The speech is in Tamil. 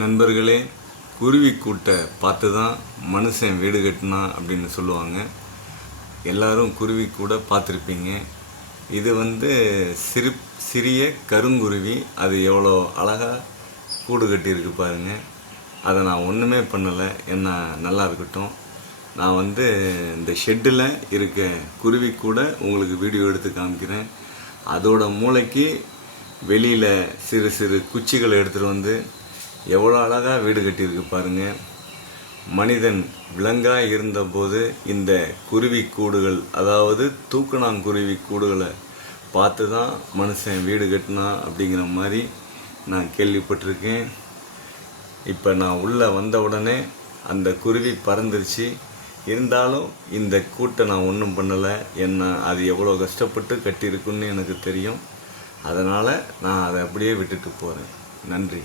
நண்பர்களே குருவி கூட்டை பார்த்து தான் மனுஷன் வீடு கட்டினான் அப்படின்னு சொல்லுவாங்க. எல்லாரும் குருவி கூட பார்த்துருப்பீங்க. இது வந்து சிறு சிறிய கருங்குருவி. அது எவ்வளோ அழகாக கூடு கட்டியிருக்கு பாருங்கள் அதை நான் ஒன்றுமே பண்ணலை. என்ன நல்லா இருக்கட்டும். நான் வந்து இந்த ஷெட்டில் இருக்க குருவி கூட உங்களுக்கு வீடியோ எடுத்து காமிக்கிறேன். அதோட மூளைக்கு வெளியில் சிறு சிறு குச்சிகளை எடுத்துகிட்டு வந்து எவ்வளோ அழகாக வீடு கட்டியிருக்கு பாருங்க. மனிதன் விலங்காக இருந்தபோது இந்த குருவி கூடுகள் அதாவது தூக்கணாங்குருவி கூடுகளை பார்த்து தான் மனுஷன் வீடு கட்டினா அப்படிங்கிற மாதிரி நான் கேள்விப்பட்டிருக்கேன். இப்போ நான் உள்ளே வந்த உடனே அந்த குருவி பறந்துருச்சு. இருந்தாலும் இந்த கூட்டை நான் ஒன்றும் பண்ணலை. என்ன அது எவ்வளோ கஷ்டப்பட்டு கட்டியிருக்குன்னு எனக்கு தெரியும். அதனால் நான் அதை அப்படியே விட்டுட்டு போகிறேன் நன்றி.